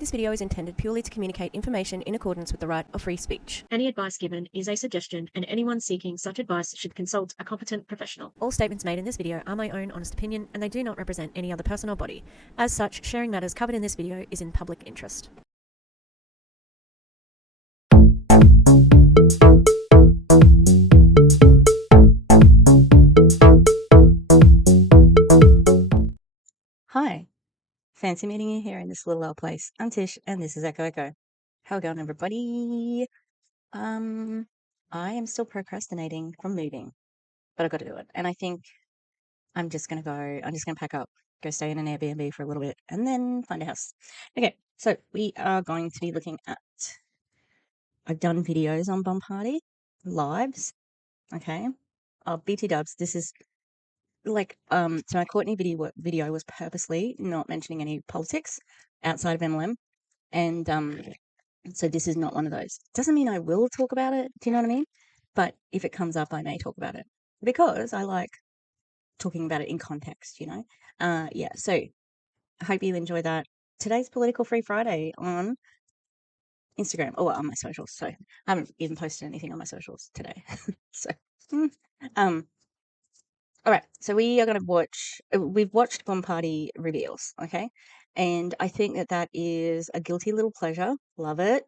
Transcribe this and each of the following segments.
This video is intended purely to communicate information in accordance with the right of free speech. Any advice given is a suggestion, and anyone seeking such advice should consult a competent professional. All statements made in this video are my own honest opinion, and they do not represent any other person or body. As such, sharing matters covered in this video is in public interest. Hi, fancy meeting you here in this little old place. I'm Tish, and this is Echo Echo. How going, everybody? I am still procrastinating from moving, but I've got to do it. And I think I'm just gonna pack up, go stay in an Airbnb for a little bit, and then find a house. Okay, so we are going to be looking at. I've done videos on Bum Party lives. Okay, BT Dubs. This is like so my Courtney video was purposely not mentioning any politics outside of MLM, and so this is not one of those. Doesn't mean I will talk about it. Do you know what I mean? But if it comes up, I may talk about it because I like talking about it in context. Yeah. So I hope you enjoy that. Today's Political Free Friday on Instagram or on my socials. So I haven't even posted anything on my socials today. So um all right, so we are going to we've watched Bum Party reveals, okay? And I think that is a guilty little pleasure. Love it.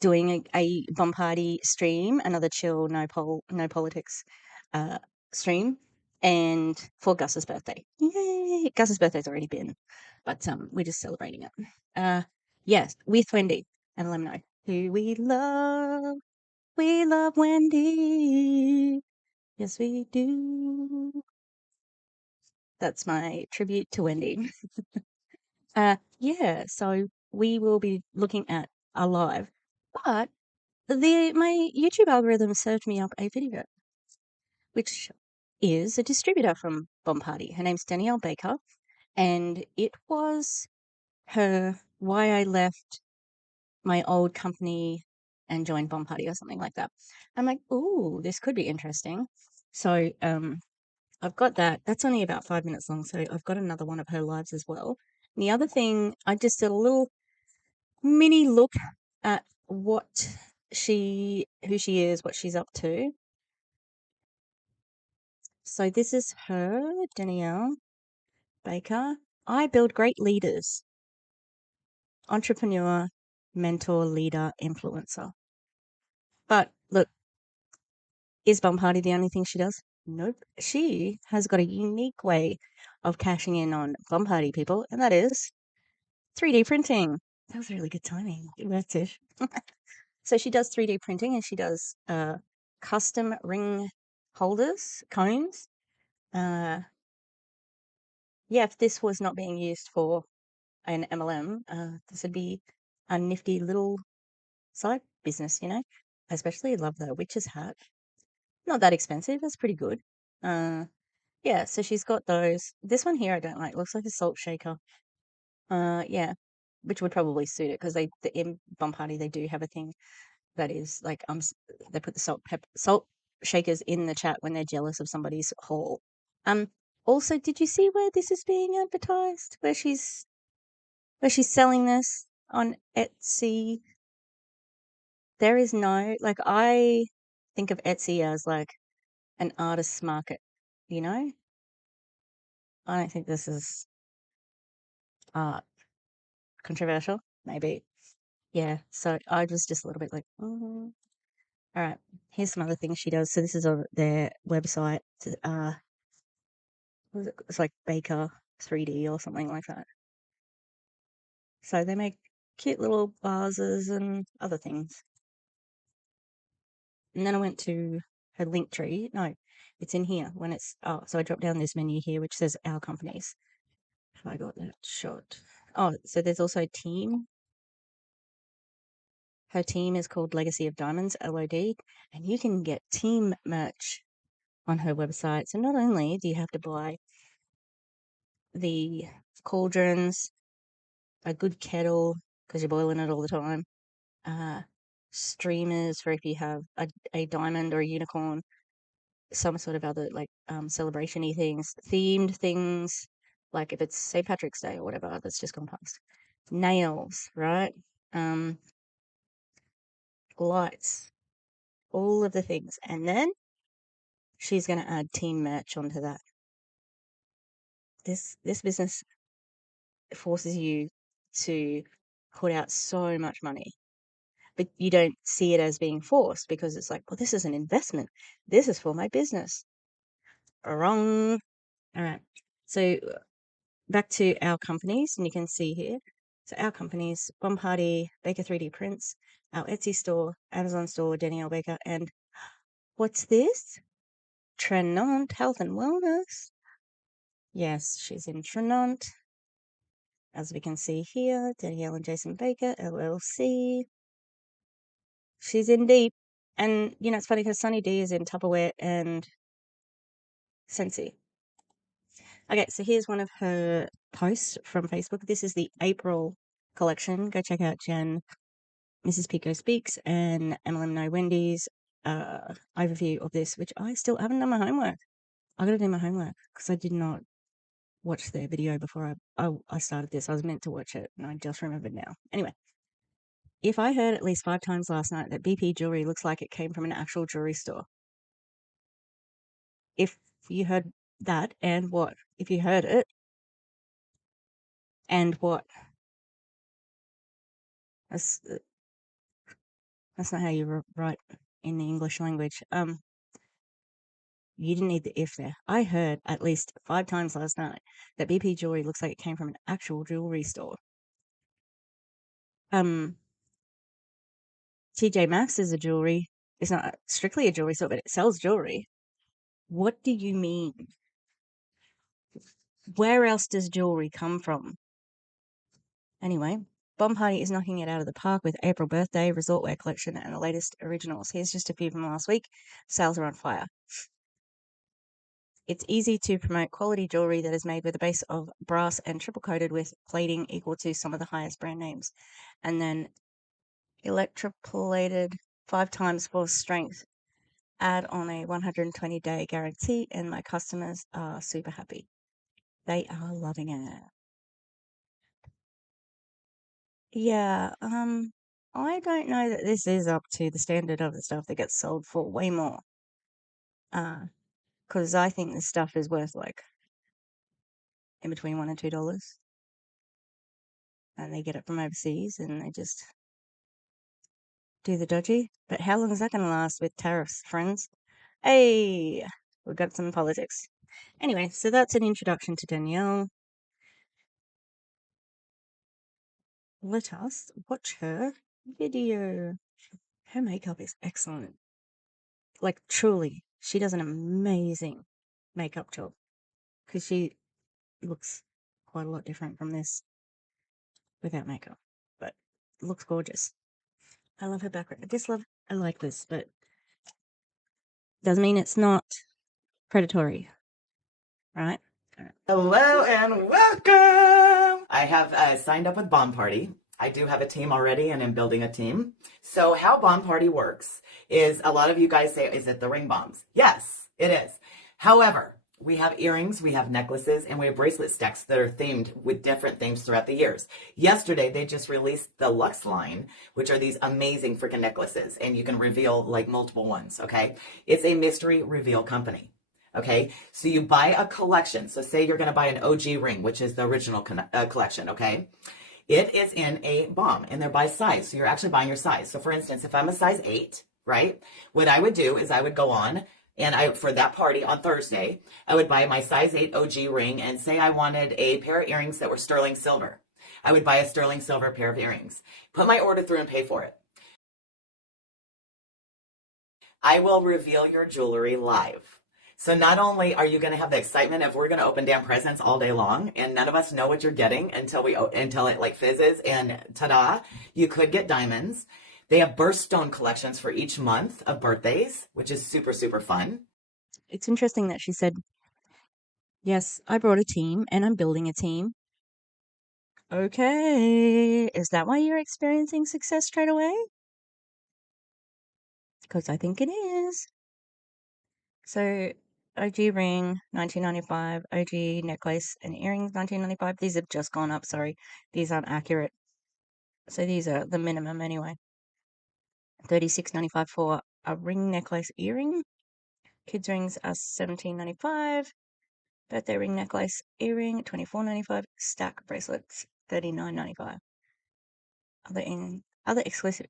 Doing a Bum Party stream, another chill, no politics stream, and for Gus's birthday. Yay! Gus's birthday's already been, but we're just celebrating it. Yes, with Wendy, and let me know who we love. We love Wendy. Yes, we do. That's my tribute to Wendy. Yeah, so we will be looking at a live, but my YouTube algorithm served me up a video, which is a distributor from Bum Party. Her name's Danielle Baker, and it was her why I left my old company and joined Bum Party or something like that. I'm like, ooh, this could be interesting. So I've got that. That's only about 5 minutes long, so I've got another one of her lives as well. And the other thing, I just did a little mini look at who she is, what she's up to. So this is her, Danielle Baker. I build great leaders. Entrepreneur, mentor, leader, influencer. But look, is Bum Party the only thing she does? Nope. She has got a unique way of cashing in on Bum Party people, and that is 3D printing. That was really good timing. That's it. So she does 3D printing, and she does custom ring holders, cones. Yeah, if this was not being used for an MLM, this would be a nifty little side business, I especially love the witch's hat. Not that expensive. That's pretty good. Yeah, so she's got those. This one here I don't like. Looks like a salt shaker. Yeah, which would probably suit it because in Bum Party they do have a thing that is like they put the salt shakers in the chat when they're jealous of somebody's haul. Also, did you see where this is being advertised? Where she's selling this on Etsy? There is no, like, I think of Etsy as like an artist's market, you know? I don't think this is art. Controversial, maybe. Yeah, so I was just a little bit like, All right, here's some other things she does. So this is on their website. It's like Baker 3D or something like that. So they make cute little vases and other things. And then I went to her link tree. No, it's in here when it's, so I dropped down this menu here, which says our companies. Have I got that shot? Oh, so there's also team. Her team is called Legacy of Diamonds, LOD, and you can get team merch on her website. So not only do you have to buy the cauldrons, a good kettle, because you're boiling it all the time, streamers for if you have a diamond or a unicorn, some sort of other like celebration-y things, themed things, like if it's St. Patrick's Day or whatever that's just gone past. nails, right? Lights, all of the things. And then she's going to add team merch onto that. This business forces you to put out so much money, but you don't see it as being forced because it's like, well, this is an investment. This is for my business. Wrong. All right. So back to our companies, and you can see here. So our companies, Bomb Party, Baker 3D Prints, our Etsy store, Amazon store, Danielle Baker, and what's this? Trenant Health and Wellness. Yes, she's in Trenant. As we can see here, Danielle and Jason Baker, LLC. She's in deep. And, you know, it's funny because Sunny D is in Tupperware and Scentsy. Okay, so here's one of her posts from Facebook. This is the April collection. Go check out Jen, Mrs. Pico Speaks, and MLM No Wendy's overview of this, which I still haven't done my homework. I got to do my homework because I did not watch their video before I started this. I was meant to watch it, and I just remembered now. Anyway, if I heard at least 5 times last night that BP jewelry looks like it came from an actual jewelry store, if you heard that, and what? If you heard it, and what? That's not how you write in the English language. You didn't need the if there. I heard at least 5 times last night that BP jewelry looks like it came from an actual jewelry store. TJ Maxx is a jewelry. It's not strictly a jewelry store, but it sells jewelry. What do you mean? Where else does jewelry come from? Anyway, Bomb Party is knocking it out of the park with April Birthday, Resort Wear Collection, and the latest originals. Here's just a few from last week. Sales are on fire. It's easy to promote quality jewelry that is made with a base of brass and triple coated with plating equal to some of the highest brand names. And then electroplated 5 times force strength. Add on a 120-day guarantee, and my customers are super happy. They are loving it. Yeah, I don't know that this is up to the standard of the stuff that gets sold for way more. Because I think this stuff is worth like in between $1 and $2. And they get it from overseas and they just do the dodgy. But how long is that going to last with tariffs, friends? Hey, we've got some politics. Anyway, so that's an introduction to Danielle. Let us watch her video. Her makeup is excellent. Like, truly, she does an amazing makeup job. Because she looks quite a lot different from this without makeup. But looks gorgeous. I love her background. I like this, but doesn't mean it's not predatory, right? Hello and welcome! I have signed up with Bomb Party. I do have a team already and I'm building a team. So how Bomb Party works is a lot of you guys say, is it the ring bombs? Yes, it is. However, we have earrings, we have necklaces, and we have bracelet stacks that are themed with different themes throughout the years. Yesterday, they just released the Luxe line, which are these amazing freaking necklaces, and you can reveal like multiple ones, okay? It's a mystery reveal company. Okay, so you buy a collection. So say you're going to buy an OG ring, which is the original collection, okay? It is in a bomb and they're by size. So you're actually buying your size. So for instance, if I'm a size 8, right? What I would do is I would go on and for that party on Thursday, I would buy my size 8 OG ring and say I wanted a pair of earrings that were sterling silver. I would buy a sterling silver pair of earrings, put my order through and pay for it. I will reveal your jewelry live. So not only are you going to have the excitement of we're going to open damn presents all day long and none of us know what you're getting until it like fizzes and ta-da, you could get diamonds. They have birthstone collections for each month of birthdays, which is super, super fun. It's interesting that she said, yes, I brought a team and I'm building a team. Okay, is that why you're experiencing success straight away? Because I think it is. So OG ring, $19.95, OG necklace and earrings, $19.95. These have just gone up, sorry. These aren't accurate. So these are the minimum anyway. $36.95 for a ring, necklace, earring. Kids rings are $17.95. Birthday ring, necklace, earring, $24.95. Stack bracelets, $39.95. Other exclusive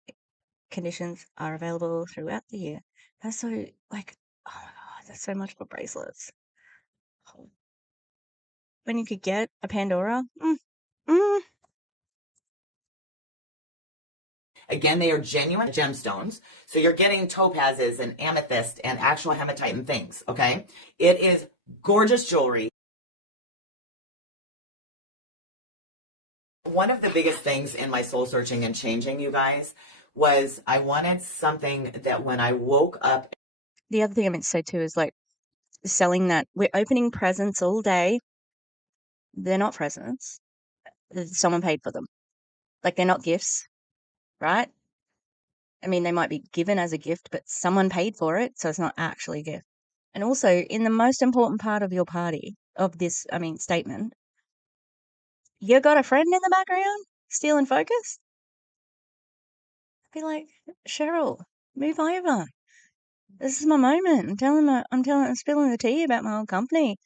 conditions are available throughout the year. That's so, like, oh my God, that's so much for bracelets. When you could get a Pandora, Again, they are genuine gemstones. So you're getting topazes and amethyst and actual hematite and things, okay? It is gorgeous jewelry. One of the biggest things in my soul searching and changing, you guys, was I wanted something that when I woke up. The other thing I meant to say too is like selling that. We're opening presents all day. They're not presents. Someone paid for them. Like they're not gifts, right? I mean, they might be given as a gift, but someone paid for it, so it's not actually a gift. And also, in the most important part of your party, of this, statement, you got a friend in the background stealing focus? I'd be like, Cheryl, move over. This is my moment. I'm spilling the tea about my old company.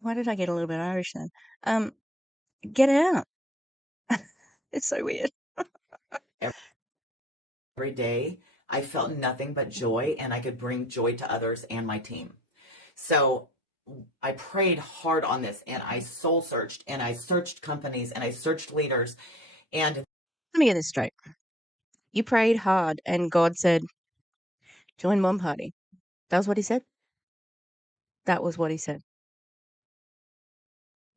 Why did I get a little bit Irish then? Get out. It's so weird. Every day, I felt nothing but joy, and I could bring joy to others and my team. So I prayed hard on this, and I soul searched, and I searched companies, and I searched leaders. And Let me get this straight. You prayed hard, and God said, join one party. That was what he said? That was what he said.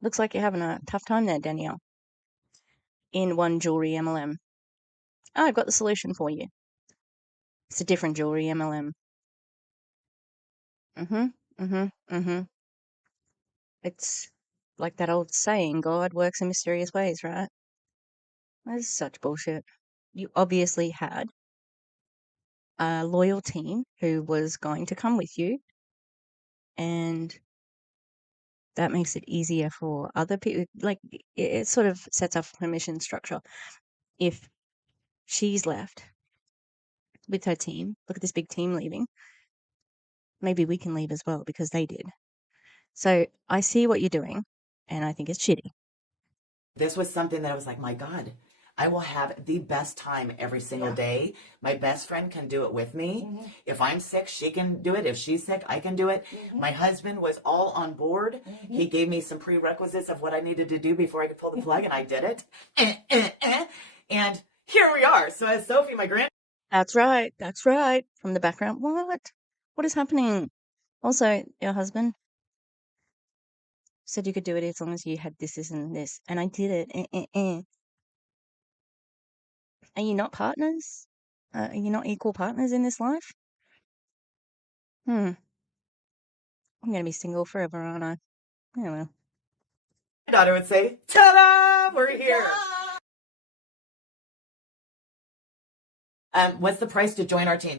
Looks like you're having a tough time there, Danielle. In one jewellery MLM. Oh, I've got the solution for you. It's a different jewellery MLM. It's like that old saying, God works in mysterious ways, right? That's such bullshit. You obviously had a loyal team who was going to come with you, and that makes it easier for other people. Like, it sort of sets up a permission structure. If she's left with her team, look at this big team leaving, maybe we can leave as well because they did. So I see what you're doing, and I think it's shitty. this was something that I was like, my God, I will have the best time every single day. My best friend can do it with me. If I'm sick, she can do it. If she's sick, I can do it. My husband was all on board. He gave me some prerequisites of what I needed to do before I could pull the plug, and I did it. And here we are. So as Sophie, my grand. That's right. That's right. From the background. What is happening? Also, your husband said you could do it as long as you had this, and this. And I did it. Are you not partners? Are you not equal partners in this life? I'm going to be single forever, aren't I? Oh, well. My daughter would say, ta-da, we're here. What's the price to join our team?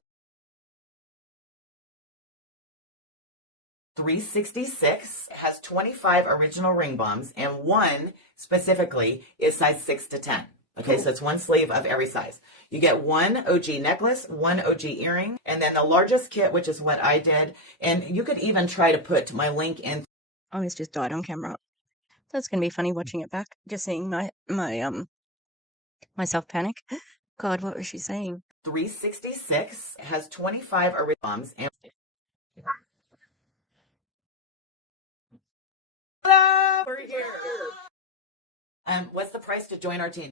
$366, has 25 original ring bombs, and one specifically is size 6 to 10. Okay, so it's one sleeve of every size. You get one OG necklace, one OG earring, and then the largest kit, which is what I did. And you could even try to put my link in. Oh, it's just died on camera. That's going to be funny watching it back. Just seeing myself panic. God, what was she saying? 366 has 25 original bombs, and we're here. What's the price to join our team?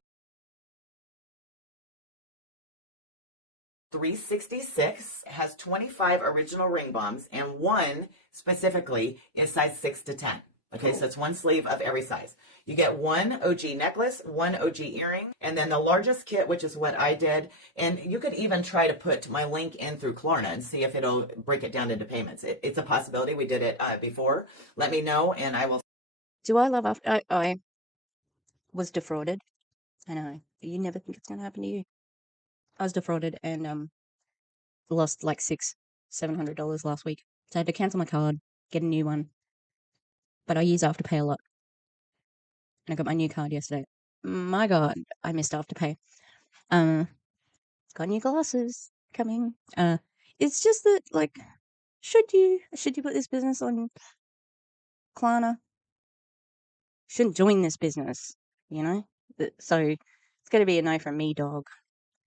366 has 25 original ring bombs, and one specifically is size 6 to 10. Okay, so it's one sleeve of every size. You get one OG necklace, one OG earring, and then the largest kit, which is what I did. And you could even try to put my link in through Klarna and see if it'll break it down into payments. It's a possibility. We did it before. Let me know, and I will. Do I love after I was defrauded? I know. You never think it's going to happen to you. I was defrauded and lost like $700 last week. So I had to cancel my card, get a new one. But I use Afterpay a lot. And I got my new card yesterday. My God, I missed Afterpay. Got new glasses coming. It's just that, like, should you put this business on Klarna? Shouldn't join this business, you know? So it's going to be a no from me, dog.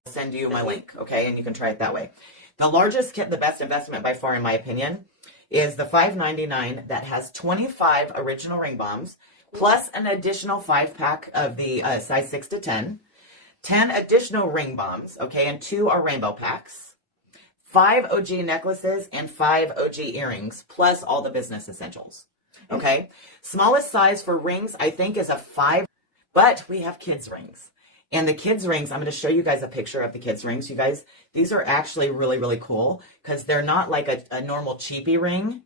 Send you my link, okay, and you can try it that way. The largest kit, the best investment by far, in my opinion, is the $5.99 that has 25 original ring bombs plus an additional 5-pack of the size 6 to 10, 10 additional ring bombs, okay, and 2 are rainbow packs, 5 OG necklaces, and 5 OG earrings, plus all the business essentials, okay? Smallest size for rings, I think, is a 5, but we have kids' rings. And the kids' rings, I'm going to show you guys a picture of the kids' rings. You guys, these are actually really, really cool because they're not like a normal cheapy ring.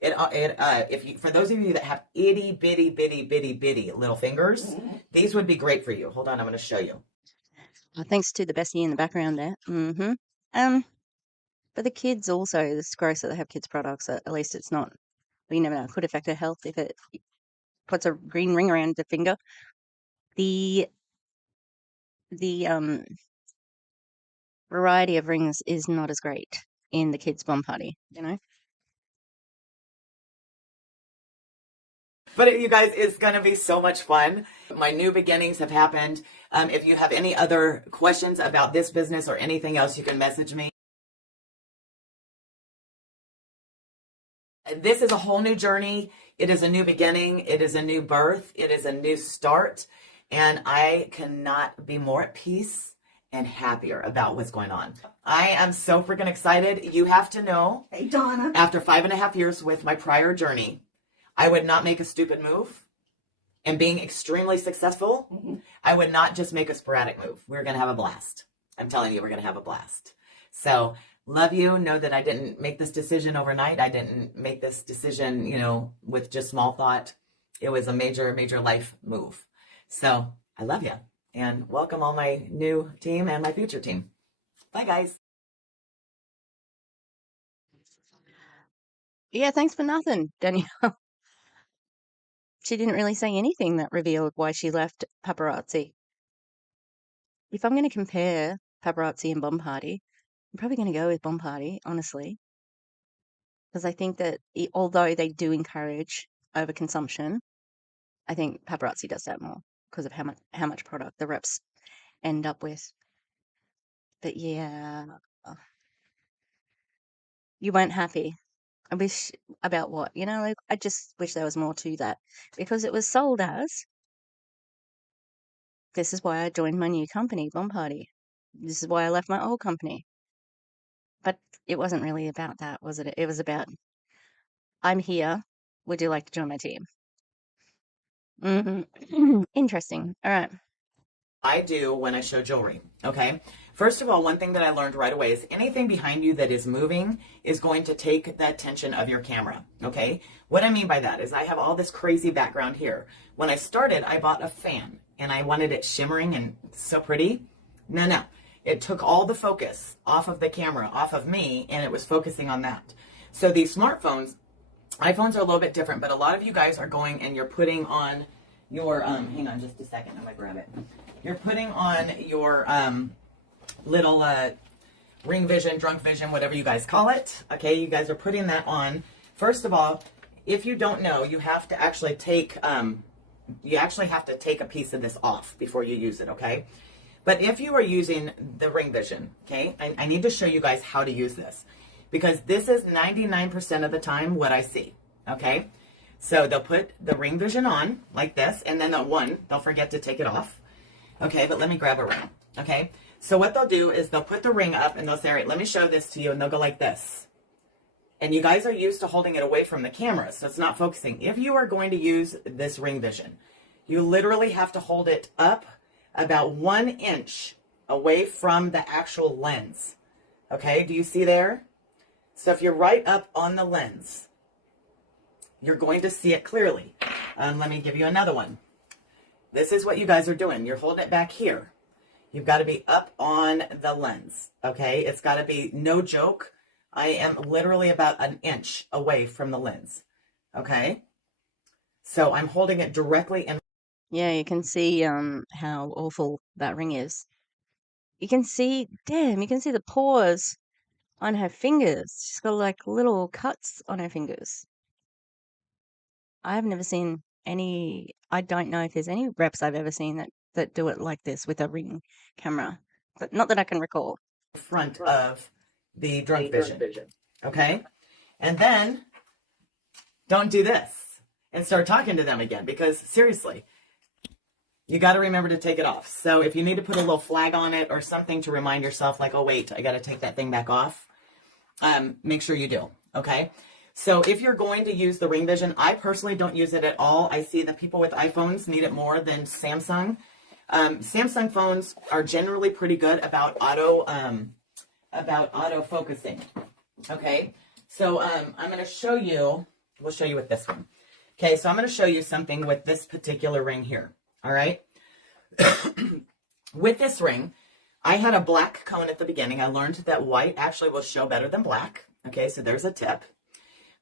For those of you that have itty bitty bitty bitty bitty little fingers, these would be great for you. Hold on, I'm going to show you. Thanks to the bestie in the background there. But the kids also, it's gross that they have kids' products. At least it's not. You never know. It could affect their health if it puts a green ring around the finger. The variety of rings is not as great in the kids' bomb party, you know? But you guys, it's going to be so much fun. My new beginnings have happened. If you have any other questions about this business or anything else, you can message me. This is a whole new journey. It is a new beginning. It is a new birth. It is a new start. And I cannot be more at peace and happier about what's going on. I am so freaking excited. You have to know, Hey, Donna. after 5.5 years with my prior journey, I would not make a stupid move. And being extremely successful, I would not just make a sporadic move. We're going to have a blast. I'm telling you, we're going to have a blast. So love you. Know that I didn't make this decision overnight. I didn't make this decision, with just small thought. It was a major, major life move. So I love you and welcome all my new team and my future team. Bye, guys. Yeah, thanks for nothing, Danielle. She didn't really say anything that revealed why she left paparazzi. If I'm going to compare paparazzi and bomb party, I'm probably going to go with bomb party, honestly. Because I think that although they do encourage overconsumption, I think paparazzi does that more because of how much product the reps end up with. But yeah, you weren't happy. I wish about what? Like, I just wish there was more to that because it was sold as, this is why I joined my new company, Bomb Party. This is why I left my old company. But it wasn't really about that, was it? It was about, I'm here. Would you like to join my team? Interesting. All right. I do when I show jewelry, okay? First of all, one thing that I learned right away is anything behind you that is moving is going to take the attention of your camera, okay? What I mean by that is I have all this crazy background here. When I started, I bought a fan and I wanted it shimmering and so pretty. No. It took all the focus off of the camera, off of me, and it was focusing on that. So these smartphones, iPhones are a little bit different, but a lot of you guys are going and you're putting on your, hang on just a second, I'm gonna grab it. You're putting on your little ring vision, drunk vision, whatever you guys call it. Okay, you guys are putting that on. First of all, if you don't know, you have to actually take a piece of this off before you use it, okay? But if you are using the ring vision, okay, I need to show you guys how to use this because this is 99% of the time what I see, okay? So they'll put the ring vision on like this, and then they'll forget to take it off. Okay, but let me grab a ring. Okay, so what they'll do is they'll put the ring up and they'll say, all right, let me show this to you, and they'll go like this. And you guys are used to holding it away from the camera, so it's not focusing. If you are going to use this ring vision, you literally have to hold it up about 1 inch away from the actual lens. Okay, do you see there? So if you're right up on the lens, you're going to see it clearly. Let me give you another one. This is what you guys are doing. You're holding it back here. You've got to be up on the lens, okay? It's got to be, no joke, I am literally about 1 inch away from the lens, okay? So I'm holding it directly in. Yeah, you can see how awful that ring is. You can see, damn, you can see the pores on her fingers. She's got like little cuts on her fingers. I've never seen any, I don't know if there's any reps I've ever seen that do it like this with a Ring camera, but not that I can recall. Front of the drunk vision. Okay? And then don't do this and start talking to them again, because seriously, you got to remember to take it off. So if you need to put a little flag on it or something to remind yourself, like, oh, wait, I got to take that thing back off, make sure you do. Okay? So if you're going to use the Ring Vision, I personally don't use it at all. I see that people with iPhones need it more than Samsung. Samsung phones are generally pretty good about auto focusing. Okay, so I'm going to show you. We'll show you with this one. Okay, so I'm going to show you something with this particular ring here. All right. With this ring, I had a black cone at the beginning. I learned that white actually will show better than black. Okay, so there's a tip.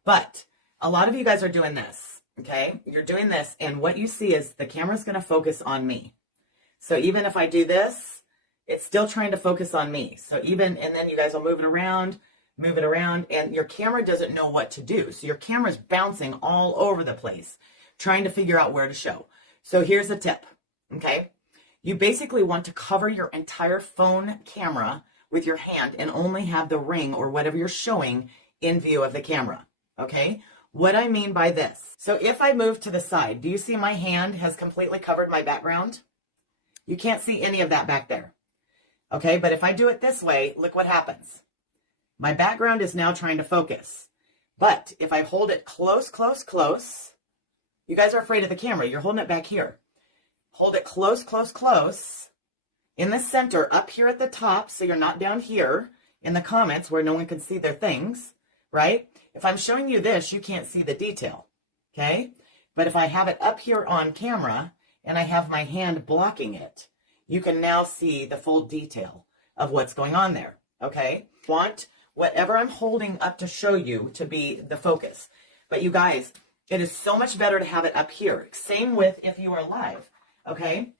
But a lot of you guys are doing this. Okay, you're doing this, and what you see is the camera's going to focus on me. So even if I do this, it's still trying to focus on me. So even, and then you guys will move it around, and your camera doesn't know what to do. So your camera's bouncing all over the place, trying to figure out where to show. So here's a tip, okay? You basically want to cover your entire phone camera with your hand and only have the ring or whatever you're showing in view of the camera, okay? What I mean by this, so if I move to the side, do you see my hand has completely covered my background? You can't see any of that back there. Okay, but if I do it this way, look what happens. My background is now trying to focus. But if I hold it close, close, close, you guys are afraid of the camera. You're holding it back here. Hold it close, close, close. In the center, up here at the top, so you're not down here in the comments where no one can see their things, right? If I'm showing you this, you can't see the detail, okay? But if I have it up here on camera, and I have my hand blocking it, you can now see the full detail of what's going on there, okay? Want whatever I'm holding up to show you to be the focus. But you guys, it is so much better to have it up here. Same with if you are live, okay?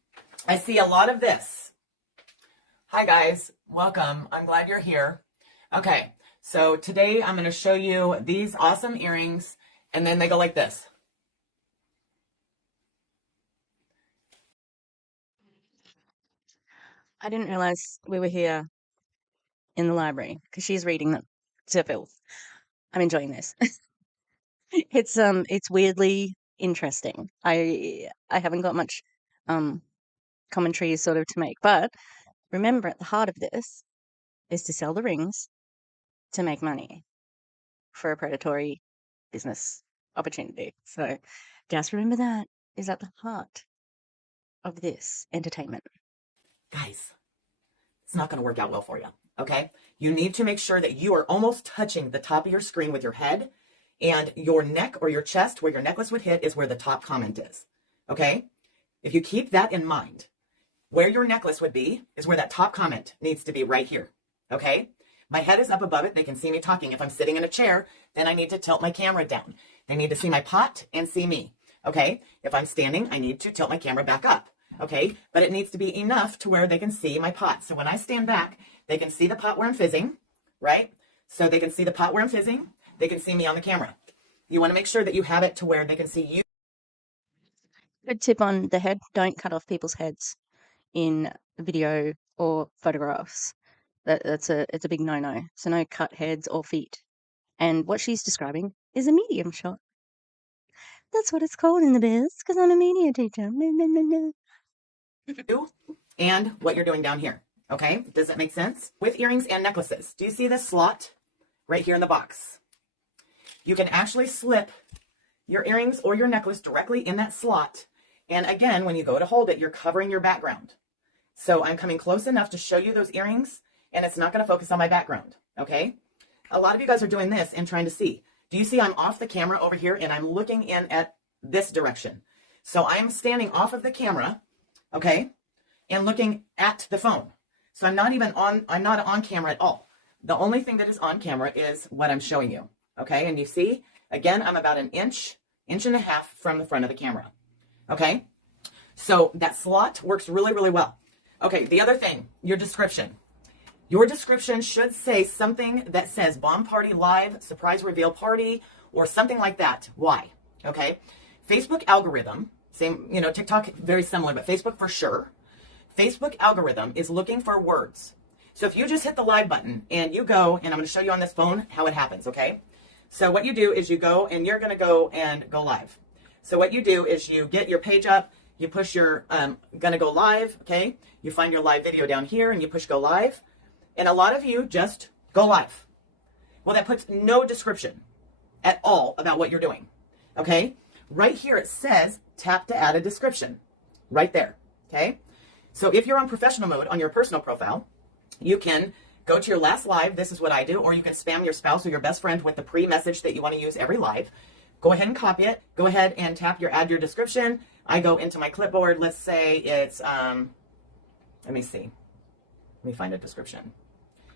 I see a lot of this. Hi guys, welcome. I'm glad you're here. Okay, so today I'm gonna show you these awesome earrings, and then they go like this. I didn't realize we were here in the library because she's reading them to filth. I'm enjoying this. It's weirdly interesting. I haven't got much commentary sort of to make, but remember at the heart of this is to sell the rings to make money for a predatory business opportunity. So just remember that is at the heart of this entertainment. Guys, it's not going to work out well for you, okay? You need to make sure that you are almost touching the top of your screen with your head, and your neck or your chest where your necklace would hit is where the top comment is, okay? If you keep that in mind, where your necklace would be is where that top comment needs to be right here, okay? My head is up above it. They can see me talking. If I'm sitting in a chair, then I need to tilt my camera down. They need to see my pot and see me, okay? If I'm standing, I need to tilt my camera back up. Okay, but it needs to be enough to where they can see my pot. So when I stand back, they can see the pot where I'm fizzing, right? So they can see the pot where I'm fizzing. They can see me on the camera. You want to make sure that you have it to where they can see you. Good tip on the head. Don't cut off people's heads in video or photographs. It's a big no-no. So no cut heads or feet. And what she's describing is a medium shot. That's what it's called in the biz, because I'm a media teacher. And what you're doing down here. Okay, does that make sense? With earrings and necklaces, do you see this slot right here in the box? You can actually slip your earrings or your necklace directly in that slot. And again, when you go to hold it, you're covering your background. So I'm coming close enough to show you those earrings, and it's not going to focus on my background, okay? A lot of you guys are doing this and trying to see. Do you see I'm off the camera over here, and I'm looking in at this direction? So I'm standing off of the camera, okay, and looking at the phone. So I'm not on camera at all. The only thing that is on camera is what I'm showing you, okay? And you see, again, I'm about an inch and a half from the front of the camera, okay? So that slot works really, really well. Okay, the other thing, your description. Your description should say something that says Bomb Party Live, Surprise Reveal Party, or something like that. Why? Okay. Facebook algorithm, same, TikTok, very similar, but Facebook for sure. Facebook algorithm is looking for words. So if you just hit the live button and you go, and I'm going to show you on this phone how it happens, okay? So what you do is you go and you're going to go live. So what you do is you get your page up, you push your, going to go live, okay? You find your live video down here and you push go live. And a lot of you just go live. Well, that puts no description at all about what you're doing, okay? Right here it says tap to add a description, right there, okay? So if you're on professional mode on your personal profile, you can go to your last live. This is what I do. Or you can spam your spouse or your best friend with the pre-message that you want to use every live. Go ahead and copy it. Go ahead and tap your add your description. I go into my clipboard. Let's say it's, let me see. Let me find a description.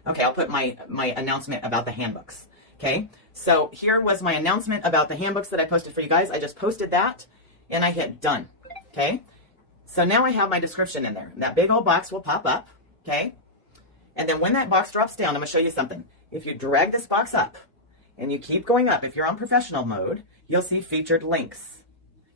Okay, I'll put my announcement about the handbooks. Okay, so here was my announcement about the handbooks that I posted for you guys. I just posted that and I hit done. Okay, so now I have my description in there. That big old box will pop up. Okay. And then when that box drops down, I'm going to show you something. If you drag this box up and you keep going up, if you're on professional mode, you'll see featured links.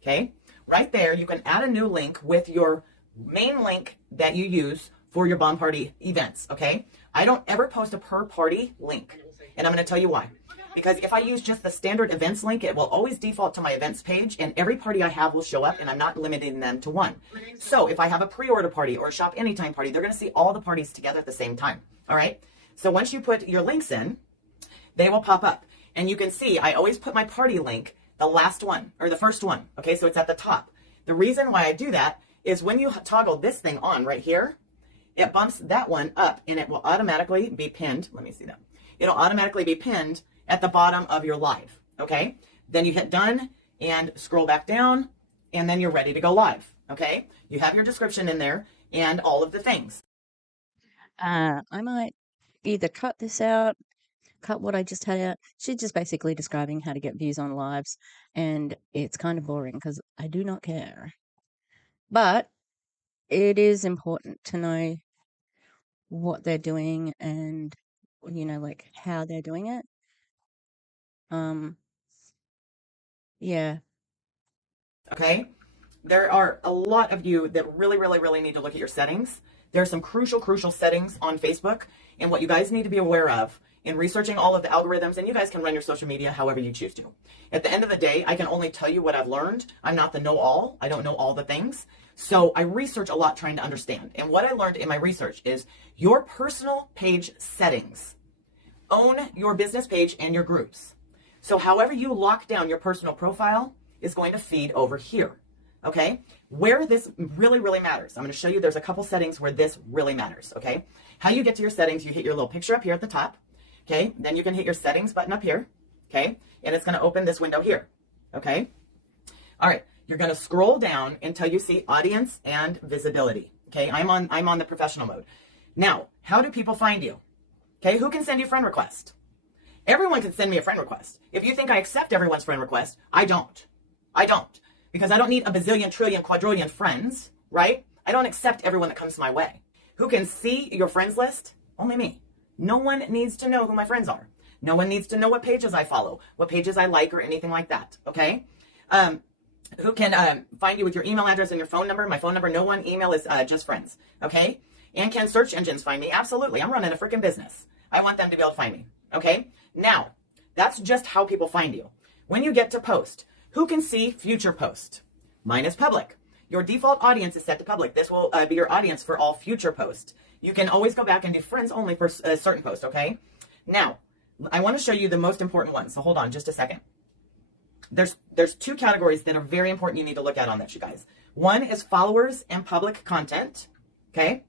Okay? Right there, you can add a new link with your main link that you use for your Bomb Party events. Okay? I don't ever post a per party link. And I'm going to tell you why. Because if I use just the standard events link, it will always default to my events page, and every party I have will show up, and I'm not limiting them to one. So if I have a pre-order party or a shop anytime party, they're going to see all the parties together at the same time. All right? So once you put your links in, they will pop up. And you can see I always put my party link, the last one, or the first one. Okay, so it's at the top. The reason why I do that is when you toggle this thing on right here, it bumps that one up, and it will automatically be pinned. Let me see that. It'll automatically be pinned at the bottom of your live, okay? Then you hit done and scroll back down, and then you're ready to go live, okay? You have your description in there and all of the things. I might either cut this out, cut what I just had out. She's just basically describing how to get views on lives, and it's kind of boring because I do not care. But it is important to know what they're doing and, like how they're doing it. Yeah. Okay? There are a lot of you that really, really, really need to look at your settings. There are some crucial settings on Facebook, and what you guys need to be aware of in researching all of the algorithms, and you guys can run your social media however you choose to. At the end of the day, I can only tell you what I've learned. I'm not the know-all. I don't know all the things. So I research a lot trying to understand. And what I learned in my research is your personal page settings own your business page and your groups. So however you lock down your personal profile is going to feed over here. Okay? Where this really, really matters. I'm going to show you there's a couple settings where this really matters. Okay? How you get to your settings, you hit your little picture up here at the top. Okay? Then you can hit your settings button up here. Okay? And it's going to open this window here. Okay? All right. You're going to scroll down until you see audience and visibility. Okay? I'm on the professional mode. Now, how do people find you? Okay? Who can send you friend request? Everyone can send me a friend request. If you think I accept everyone's friend request, I don't. I don't. Because I don't need a bazillion, trillion, quadrillion friends, right? I don't accept everyone that comes my way. Who can see your friends list? Only me. No one needs to know who my friends are. No one needs to know what pages I follow, what pages I like, or anything like that, okay? Who can find you with your email address and your phone number? My phone number, no one. Email is just friends, okay? And can search engines find me? Absolutely. I'm running a freaking business. I want them to be able to find me, okay? Now, that's just how people find you. When you get to post, who can see future posts? Mine is public. Your default audience is set to public. This will be your audience for all future posts. You can always go back and do friends only for a certain post, okay? Now, I want to show you the most important ones, so hold on just a second. There's two categories that are very important you need to look at on this, you guys. One is followers and public content, okay?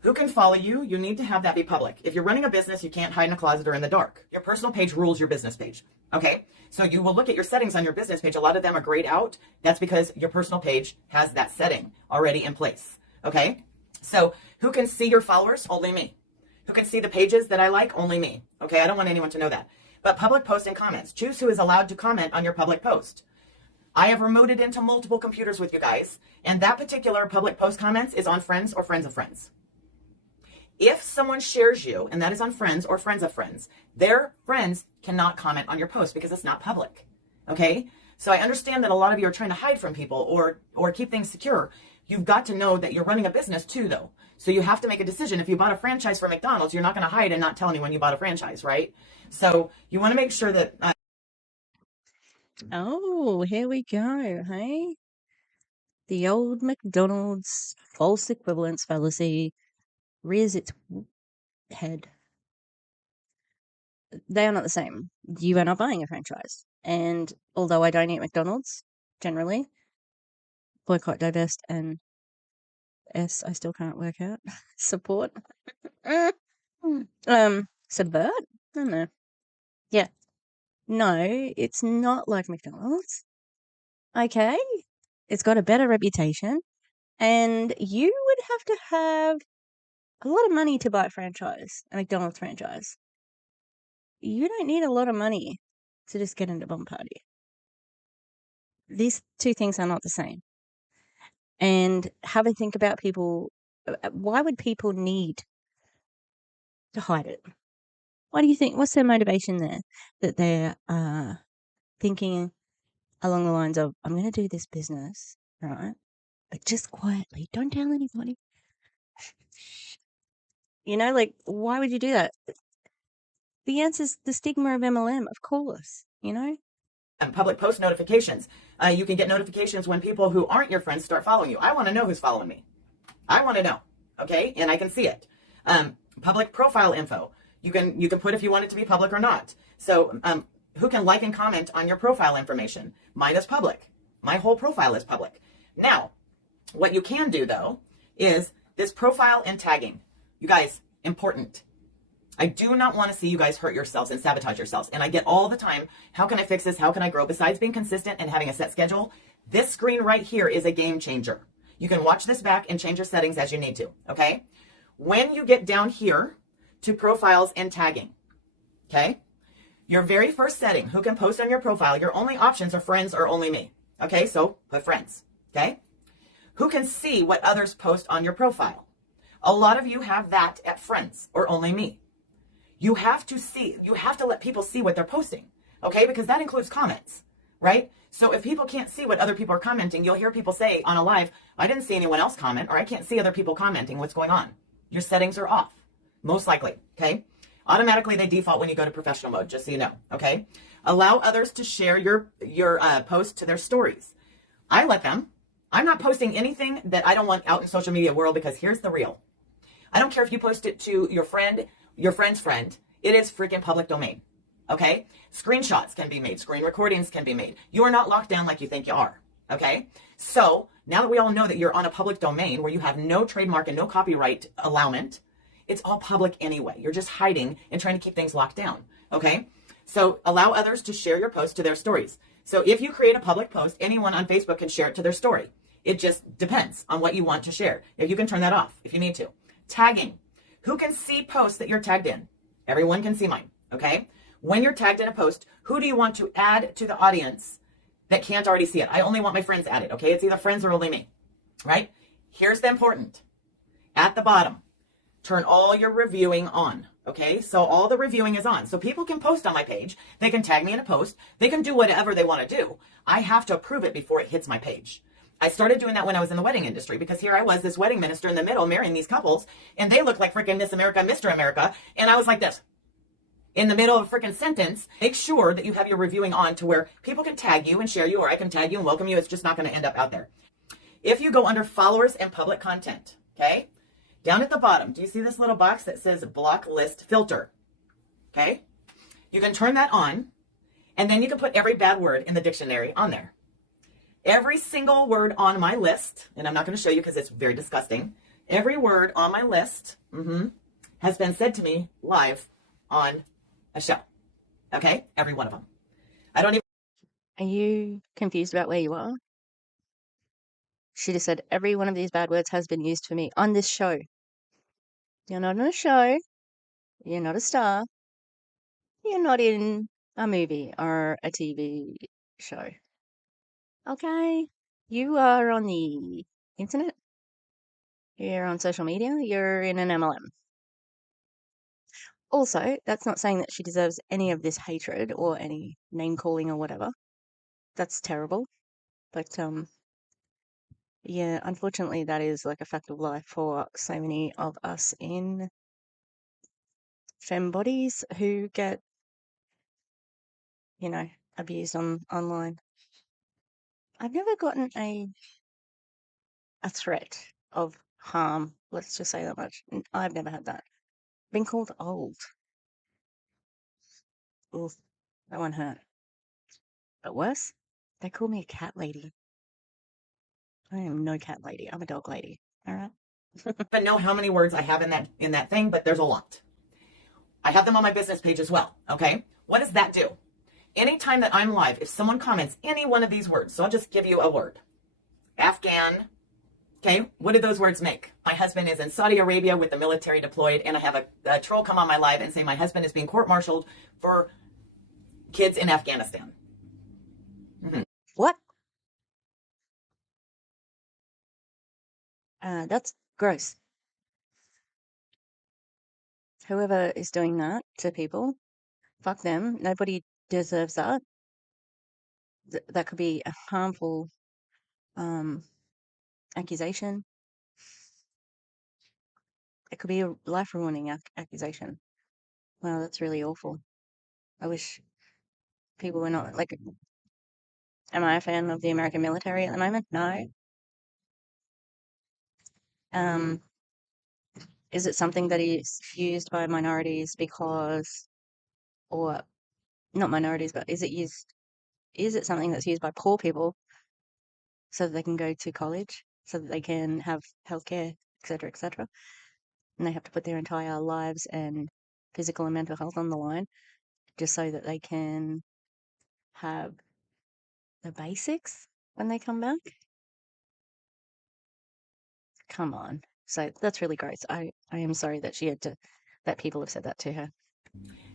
Who can follow you? You need to have that be public. If you're running a business, you can't hide in a closet or in the dark. Your personal page rules your business page, okay? So you will look at your settings on your business page. A lot of them are grayed out. That's because your personal page has that setting already in place, okay? So who can see your followers? Only me. Who can see the pages that I like? Only me, okay? I don't want anyone to know that. But public posts and comments. Choose who is allowed to comment on your public post. I have remoted into multiple computers with you guys, and that particular public post comments is on friends or friends of friends. If someone shares you, and that is on friends or friends of friends, their friends cannot comment on your post because it's not public. Okay? So I understand that a lot of you are trying to hide from people or keep things secure. You've got to know that you're running a business too, though. So you have to make a decision. If you bought a franchise for McDonald's, you're not going to hide and not tell anyone you bought a franchise, right? So you want to make sure that Oh, here we go, hey? The old McDonald's false equivalence fallacy rears its head. They are not the same. You are not buying a franchise. And although I don't eat McDonald's, generally, boycott, divest, and I still can't work out. Support. Subvert? I don't know. Yeah. No, it's not like McDonald's. Okay? It's got a better reputation. And you would have to have a lot of money to buy a franchise, a McDonald's franchise. You don't need a lot of money to just get into Bomb Party. These two things are not the same. And have a think about people. Why would people need to hide it? What do you think? What's their motivation there? That they're thinking along the lines of, I'm going to do this business, right? But just quietly. Don't tell anybody. You know, like, why would you do that? The answer's the stigma of MLM, of course, you know? public post notifications, you can get notifications when people who aren't your friends start following you. I want to know who's following me. I want to know. Okay. And I can see it. Public profile info. You can put if you want it to be public or not. So, who can like and comment on your profile information? Mine is public. My whole profile is public. Now, what you can do though is this profile and tagging. You guys, important. I do not want to see you guys hurt yourselves and sabotage yourselves. And I get all the time, how can I fix this? How can I grow? Besides being consistent and having a set schedule, this screen right here is a game changer. You can watch this back and change your settings as you need to, okay? When you get down here to profiles and tagging, okay? Your very first setting, who can post on your profile, your only options are friends or only me, okay? So put friends, okay? Who can see what others post on your profile? A lot of you have that at friends or only me. You have to let people see what they're posting, okay? Because that includes comments, right? So if people can't see what other people are commenting, you'll hear people say on a live, I didn't see anyone else comment, or I can't see other people commenting. What's going on? Your settings are off, most likely, okay? Automatically, they default when you go to professional mode, just so you know, okay? Allow others to share your post to their stories. I let them. I'm not posting anything that I don't want out in social media world, because here's the real. I don't care if you post it to your friend, your friend's friend. It is freaking public domain, okay? Screenshots can be made. Screen recordings can be made. You are not locked down like you think you are, okay? So now that we all know that you're on a public domain where you have no trademark and no copyright allowance, it's all public anyway. You're just hiding and trying to keep things locked down, okay? So allow others to share your post to their stories. So if you create a public post, anyone on Facebook can share it to their story. It just depends on what you want to share. If you can turn that off if you need to. Tagging. Who can see posts that you're tagged in? Everyone can see mine, okay? When you're tagged in a post, who do you want to add to the audience that can't already see it? I only want my friends added, okay? It's either friends or only me, right? Here's the important. At the bottom, turn all your reviewing on, okay? So all the reviewing is on. So people can post on my page. They can tag me in a post. They can do whatever they want to do. I have to approve it before it hits my page. I started doing that when I was in the wedding industry, because here I was, this wedding minister in the middle, marrying these couples, and they look like freaking Miss America, Mr. America, and I was like this. In the middle of a freaking sentence, make sure that you have your reviewing on to where people can tag you and share you, or I can tag you and welcome you. It's just not going to end up out there. If you go under followers and public content, okay, down at the bottom, do you see this little box that says block list filter? Okay, you can turn that on, and then you can put every bad word in the dictionary on there. Every single word on my list, and I'm not going to show you because it's very disgusting. Every word on my list has been said to me live on a show. Okay? Every one of them. I don't even. Are you confused about where you are? She just said, every one of these bad words has been used for me on this show. You're not on a show. You're not a star. You're not in a movie or a TV show. Okay. You are on the internet. You're on social media. You're in an MLM. Also, that's not saying that she deserves any of this hatred or any name calling or whatever. That's terrible. But yeah, unfortunately, that is like a fact of life for so many of us in femme bodies who get, abused online. I've never gotten a threat of harm. Let's just say that much. I've never had that. Been called old. Oof, that one hurt. But worse, they call me a cat lady. I am no cat lady. I'm a dog lady. All right. Even know how many words I have in that thing, but there's a lot. I have them on my business page as well. Okay. What does that do? Anytime that I'm live, if someone comments any one of these words, so I'll just give you a word. Afghan. Okay. What did those words make? My husband is in Saudi Arabia with the military deployed, and I have a troll come on my live and say my husband is being court-martialed for kids in Afghanistan. What? That's gross. Whoever is doing that to people, fuck them. Nobody deserves that. That could be a harmful accusation. It could be a life-ruining accusation. Wow, that's really awful. I wish people were not like. Am I a fan of the American military at the moment? No. Is it something that is used by minorities because, or not minorities, but is it something that's used by poor people so that they can go to college, so that they can have healthcare, etc., etc., and they have to put their entire lives and physical and mental health on the line just so that they can have the basics when they come back? Come on. So that's really gross. I am sorry that that people have said that to her.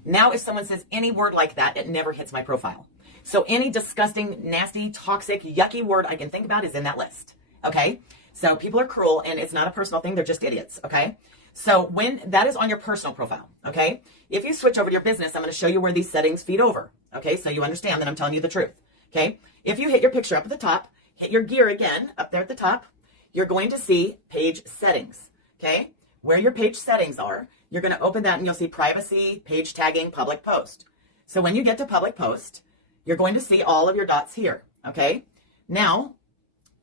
Now, if someone says any word like that, it never hits my profile. So any disgusting, nasty, toxic, yucky word I can think about is in that list. Okay. So people are cruel, and it's not a personal thing. They're just idiots. Okay. So when that is on your personal profile, okay, if you switch over to your business, I'm going to show you where these settings feed over. Okay. So you understand that I'm telling you the truth. Okay. If you hit your picture up at the top, hit your gear again up there at the top, you're going to see page settings. Okay. Where your page settings are, you're going to open that and you'll see privacy, page tagging, public post. So when you get to public post, you're going to see all of your dots here. Okay. Now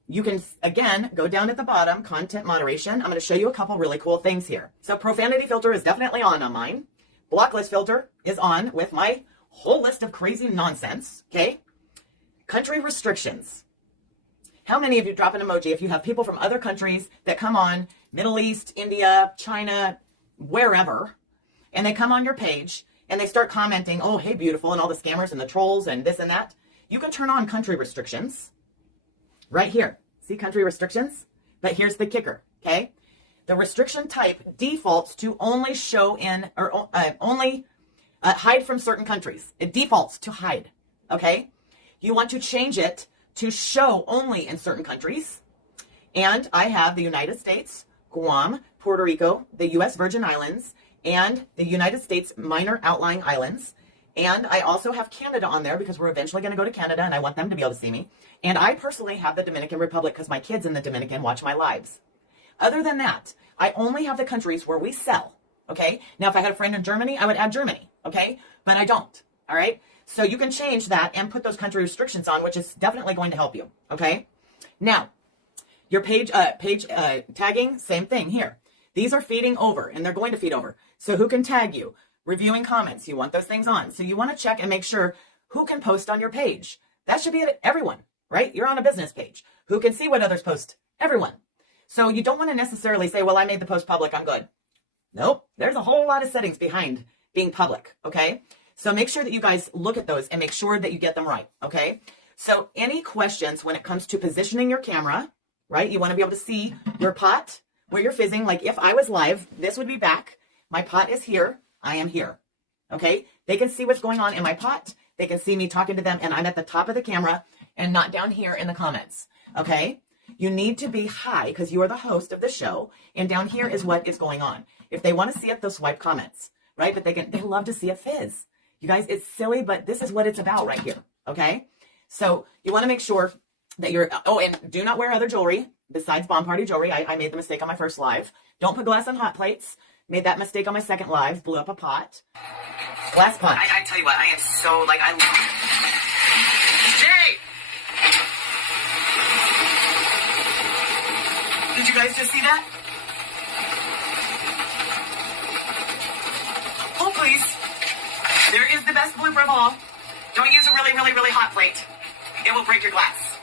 you can, again, go down at the bottom, content moderation. I'm going to show you a couple really cool things here. So profanity filter is definitely on mine. Block list filter is on with my whole list of crazy nonsense. Okay. Country restrictions. How many of you drop an emoji if you have people from other countries that come on, Middle East, India, China, wherever, and they come on your page and they start commenting, oh, hey, beautiful, and all the scammers and the trolls and this and that? You can turn on country restrictions right here. See country restrictions? But here's the kicker, okay? The restriction type defaults to only show in, or only hide from certain countries. It defaults to hide, okay? You want to change it to show only in certain countries. And I have the United States, Guam, Puerto Rico, the U.S. Virgin Islands, and the United States minor outlying islands. And I also have Canada on there because we're eventually going to go to Canada and I want them to be able to see me. And I personally have the Dominican Republic because my kids in the Dominican watch my lives. Other than that, I only have the countries where we sell. Okay. Now, if I had a friend in Germany, I would add Germany. Okay. But I don't. All right. So you can change that and put those country restrictions on, which is definitely going to help you. Okay. Now, your page tagging, same thing here. These are feeding over and they're going to feed over. So who can tag you? Reviewing comments. You want those things on. So you want to check and make sure who can post on your page. That should be everyone, right? You're on a business page. Who can see what others post? Everyone. So you don't want to necessarily say, well, I made the post public, I'm good. Nope. There's a whole lot of settings behind being public. Okay. So make sure that you guys look at those and make sure that you get them right. Okay. So any questions when it comes to positioning your camera, right? You want to be able to see your pot where you're fizzing. Like if I was live, this would be back. My pot is here. I am here. Okay. They can see what's going on in my pot. They can see me talking to them, and I'm at the top of the camera and not down here in the comments. Okay? You need to be high because you are the host of the show, and down here is what is going on. If they want to see it, they'll swipe comments, right? But they love to see it fizz. You guys, it's silly, but this is what it's about right here. Okay? So you want to make sure that you're, and do not wear other jewelry besides Bomb Party jewelry. I made the mistake on my first live. Don't put glass on hot plates. Made that mistake on my second live. Blew up a pot. Glass pot. I tell you what, I am so, like, I love Jay! Did you guys just see that? Oh, please. There is the best blooper of all. Don't use a really, really, really hot plate. It will break your glass.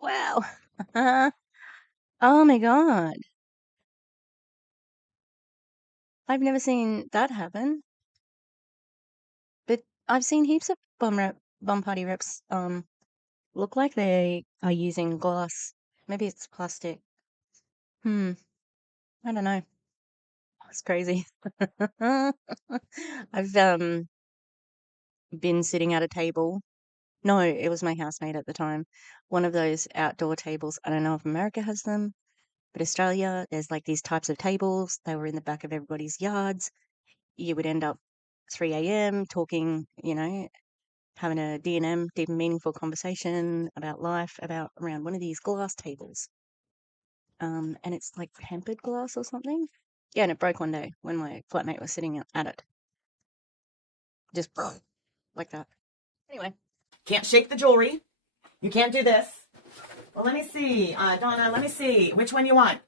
Wow. Oh my God. I've never seen that happen. But I've seen heaps of bomb party reps look like they are using glass. Maybe it's plastic. I don't know. It's crazy. I've been sitting at a table. No, it was my housemate at the time. One of those outdoor tables. I don't know if America has them, but Australia, there's like these types of tables. They were in the back of everybody's yards. You would end up 3 a.m. talking, having a D&M, deep and meaningful conversation about life, around one of these glass tables. And it's like tempered glass or something. Yeah, and it broke one day when my flatmate was sitting at it. Just like that. Anyway. Can't shake the jewelry. You can't do this. Well, let me see. Donna, let me see. Which one you want?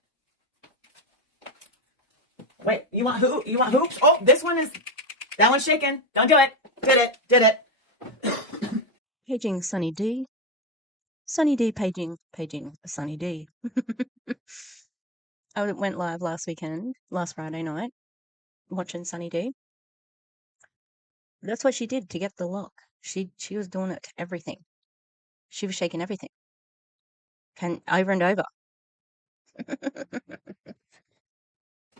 Wait, you want who? You want hoops? Oh, this one is, that one's shaking. Don't do it. Did it. Paging Sunny D. Sunny D paging Sunny D. I went live last Friday night, watching Sunny D. That's what she did to get the lock. She was doing it to everything. She was shaking everything. Over and over.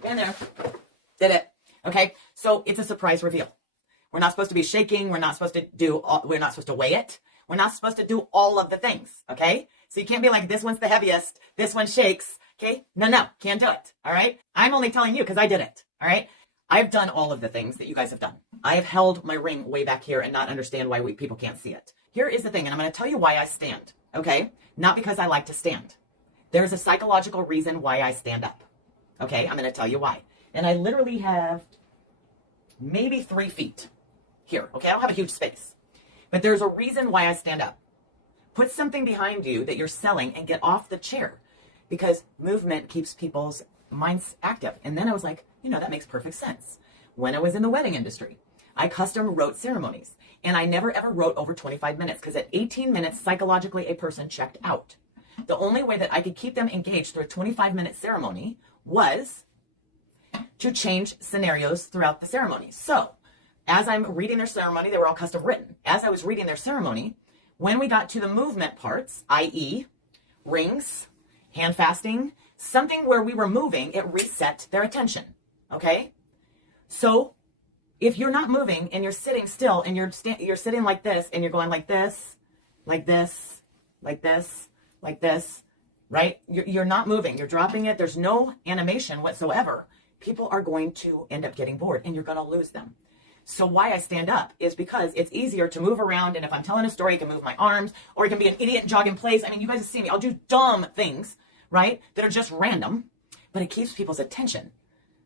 In there. Did it. Okay. So it's a surprise reveal. We're not supposed to be shaking. We're not supposed to weigh it. We're not supposed to do all of the things. Okay. So you can't be like, this one's the heaviest. This one shakes. Okay. No. Can't do it. All right. I'm only telling you because I did it. All right. I've done all of the things that you guys have done. I have held my ring way back here and not understand why people can't see it. Here is the thing, and I'm going to tell you why I stand, okay? Not because I like to stand. There's a psychological reason why I stand up, okay? I'm going to tell you why. And I literally have maybe 3 feet here, okay? I don't have a huge space. But there's a reason why I stand up. Put something behind you that you're selling and get off the chair because movement keeps people's minds active. And then I was like, that makes perfect sense. When I was in the wedding industry, I custom wrote ceremonies and I never ever wrote over 25 minutes because at 18 minutes, psychologically, a person checked out. The only way that I could keep them engaged through a 25-minute ceremony was to change scenarios throughout the ceremony. So as I'm reading their ceremony, they were all custom written. As I was reading their ceremony, when we got to the movement parts, i.e. rings, hand fasting, something where we were moving, it reset their attention. Okay? So if you're not moving and you're sitting still and you're sitting like this and you're going like this, like this, like this, like this, right? You're not moving. You're dropping it. There's no animation whatsoever. People are going to end up getting bored and you're going to lose them. So why I stand up is because it's easier to move around. And if I'm telling a story, I can move my arms or I can be an idiot and jog in place. I mean, you guys have seen me. I'll do dumb things, right? That are just random, but it keeps people's attention.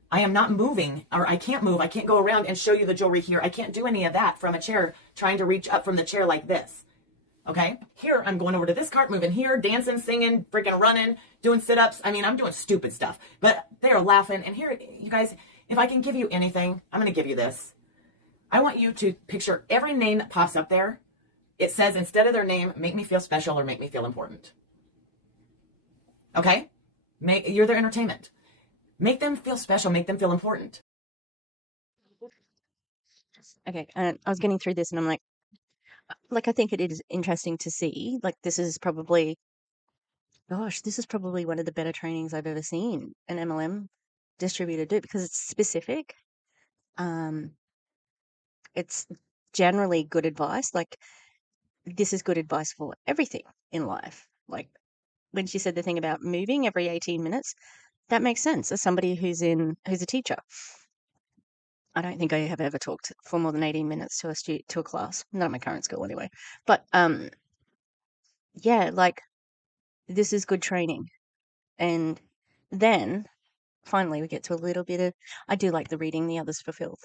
I am not moving, or I can't move. I can't go around and show you the jewelry here. I can't do any of that from a chair, trying to reach up from the chair like this. Okay? Here, I'm going over to this cart, moving here, dancing, singing, freaking running, doing sit-ups. I mean, I'm doing stupid stuff. But they are laughing. And here, you guys, if I can give you anything, I'm going to give you this. I want you to picture every name that pops up there. It says, instead of their name, make me feel special or make me feel important. Okay? You're their entertainment. Make them feel special. Make them feel important. Okay, and I was getting through this and I'm like, I think it is interesting to see. This is probably one of the better trainings I've ever seen, an MLM distributor do because it's specific. It's generally good advice. Like, this is good advice for everything in life. Like, when she said the thing about moving every 18 minutes, that makes sense as somebody who's a teacher. I don't think I have ever talked for more than 18 minutes to a class. Not at my current school anyway. But yeah, like, this is good training. And then finally we get to a little bit of, I do like the reading the others fulfilled.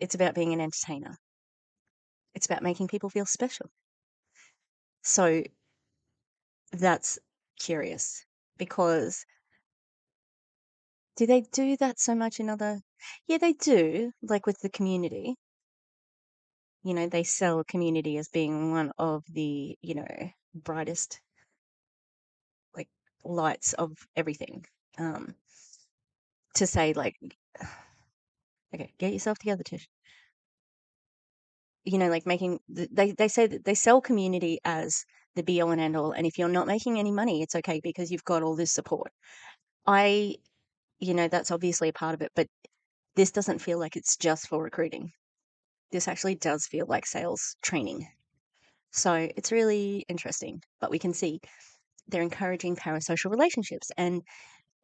It's about being an entertainer. It's about making people feel special. So that's curious, because do they do that so much in other? Yeah, they do. Like with the community, they sell community as being one of the, brightest, like, lights of everything. To say, like, okay, get yourself together, Tish. Like, they say that they sell community as the be all and end all, and if you're not making any money, it's okay because you've got all this support. That's obviously a part of it, but this doesn't feel like it's just for recruiting. This actually does feel like sales training. So it's really interesting, but we can see they're encouraging parasocial relationships. And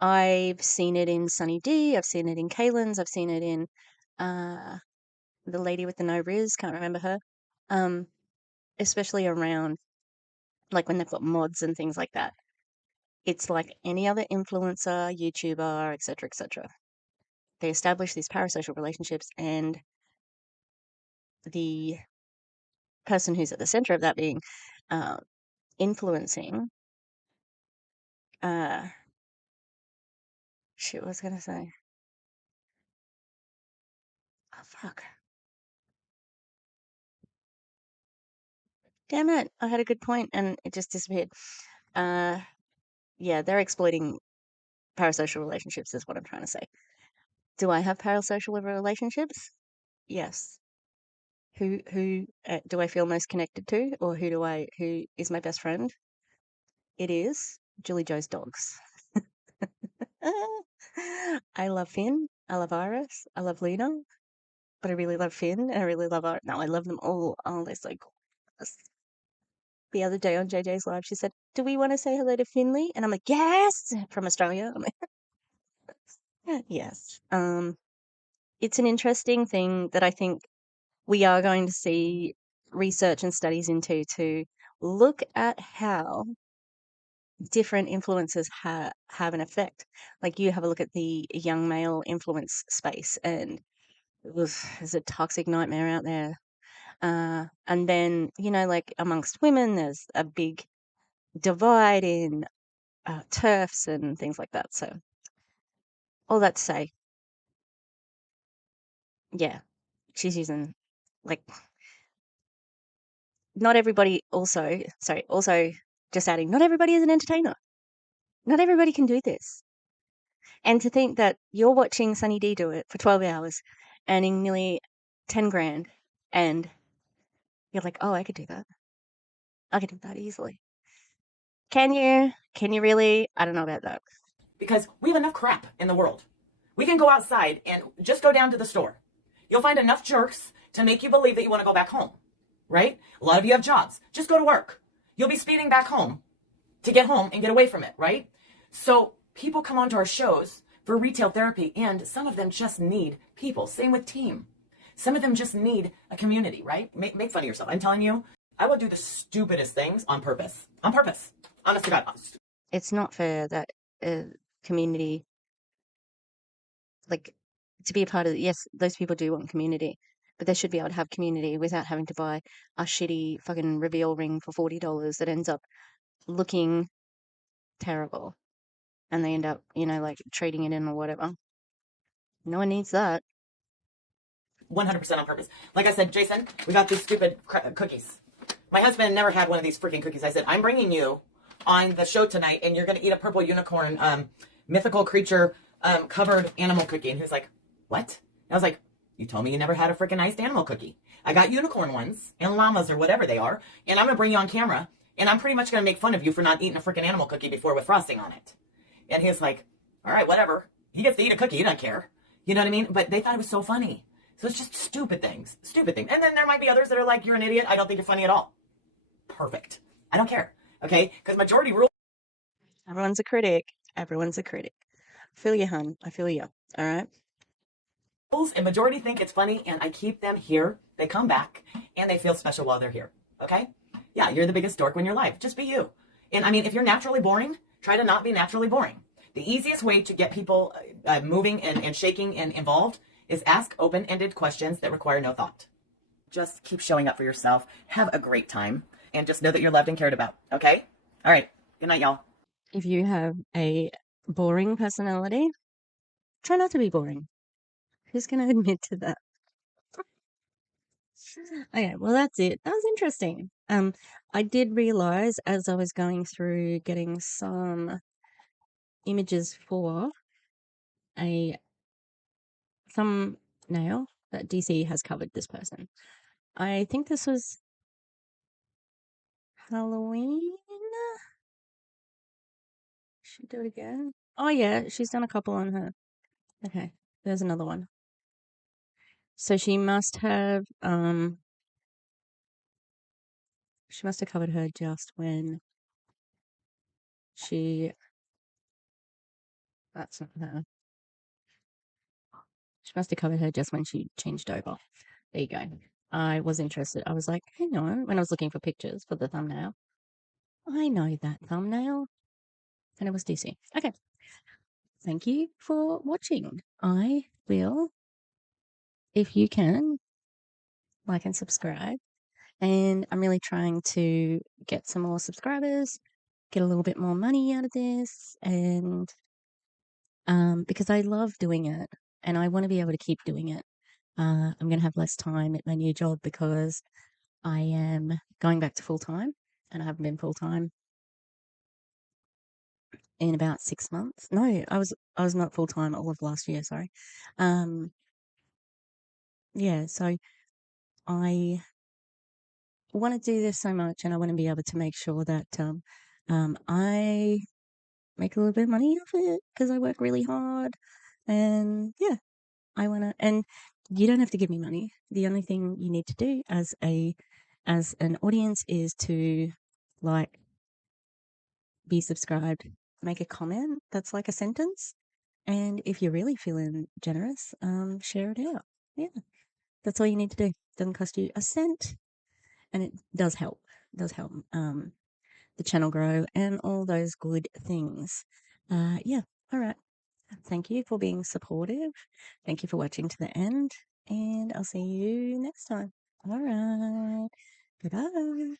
I've seen it in Sunny D, I've seen it in Kaylin's, I've seen it in the lady with the no riz, can't remember her. Especially around, like, when they've got mods and things like that. It's like any other influencer, YouTuber, etc., etc. They establish these parasocial relationships, and the person who's at the center of that being influencing. Shit, what was I gonna say? Oh, fuck. Damn it! I had a good point and it just disappeared. Yeah, they're exploiting parasocial relationships, is what I'm trying to say. Do I have parasocial relationships? Yes. Who do I feel most connected to, or who is my best friend? It is Julie Joe's dogs. I love Finn. I love Iris. I love Luna. But I really love Finn, and I really love Iris. No, I love them all. Oh, they're so gorgeous. The other day on JJ's live, she said, "Do we want to say hello to Finley?" And I'm like, "Yes!" From Australia. I'm like, yes. It's an interesting thing that I think we are going to see research and studies into, to look at how different influences have an effect. Like, you have a look at the young male influence space, and there's a toxic nightmare out there. And then, like, amongst women, there's a big divide in turfs and things like that. So, all that to say, yeah, she's using, like, not everybody also, sorry, also just adding, not everybody is an entertainer. Not everybody can do this. And to think that you're watching Sunny D do it for 12 hours, earning nearly 10 grand, and you're like, oh, I could do that. I could do that easily. Can you? Can you really? I don't know about that. Because we have enough crap in the world. We can go outside and just go down to the store. You'll find enough jerks to make you believe that you want to go back home, right? A lot of you have jobs. Just go to work. You'll be speeding back home to get home and get away from it, right? So people come onto our shows for retail therapy, and some of them just need people. Same with team. Some of them just need a community, right? Make fun of yourself. I'm telling you, I will do the stupidest things on purpose. On purpose. Honest to God. It's not fair that community, like, to be a part of it. Yes, those people do want community, but they should be able to have community without having to buy a shitty fucking reveal ring for $40 that ends up looking terrible, and they end up, like, trading it in or whatever. No one needs that. 100% on purpose. Like I said, Jason, we got these stupid cookies. My husband never had one of these freaking cookies. I said, I'm bringing you on the show tonight, and you're going to eat a purple unicorn, mythical creature, covered animal cookie. And he was like, what? And I was like, you told me you never had a freaking iced animal cookie. I got unicorn ones and llamas or whatever they are, and I'm going to bring you on camera, and I'm pretty much going to make fun of you for not eating a freaking animal cookie before with frosting on it. And he was like, All right, whatever. He gets to eat a cookie. He doesn't care. You know what I mean? But they thought it was so funny. So it's just stupid things. Stupid things. And then there might be others that are like, you're an idiot. I don't think you're funny at all. Perfect. I don't care. Okay? Because majority rule. Everyone's a critic. Everyone's a critic. I feel you, hun. I feel you. All right. And majority think it's funny, and I keep them here. They come back, and they feel special while they're here. Okay? Yeah, you're the biggest dork in your life. Just be you. And I mean, if you're naturally boring, try to not be naturally boring. The easiest way to get people moving and shaking and involved is ask open-ended questions that require no thought. Just keep showing up for yourself. Have a great time, and just know that you're loved and cared about. Okay? All right. Good night, y'all. If you have a boring personality, try not to be boring. Who's going to admit to that? Okay, well, that's it. That was interesting. I did realize as I was going through getting some images for a thumbnail that DC has covered this person. I think this was Halloween. Should do it again. Oh yeah, she's done a couple on her. Okay, there's another one. So she must have covered her just when that's not her. She must have covered her just when she changed over. There you go. I was interested. I was like, hang on, when I was looking for pictures for the thumbnail. I know that thumbnail. And it was DC. Okay. Thank you for watching. I will, if you can, like and subscribe. And I'm really trying to get some more subscribers, get a little bit more money out of this, and because I love doing it and I want to be able to keep doing it. I'm going to have less time at my new job because I am going back to full time, and I haven't been full time in about 6 months. No, I was not full time all of last year. Sorry. Yeah. So I want to do this so much, and I want to be able to make sure that I make a little bit of money off it because I work really hard, and yeah, I want to. And you don't have to give me money. The only thing you need to do as an audience is to like, be subscribed, make a comment that's like a sentence, and if you're really feeling generous, share it out. Yeah, that's all you need to do. Doesn't cost you a cent, and it does help. It does help the channel grow and all those good things. Yeah. All right. Thank you for being supportive. Thank you for watching to the end, and I'll see you next time. All right. Goodbye.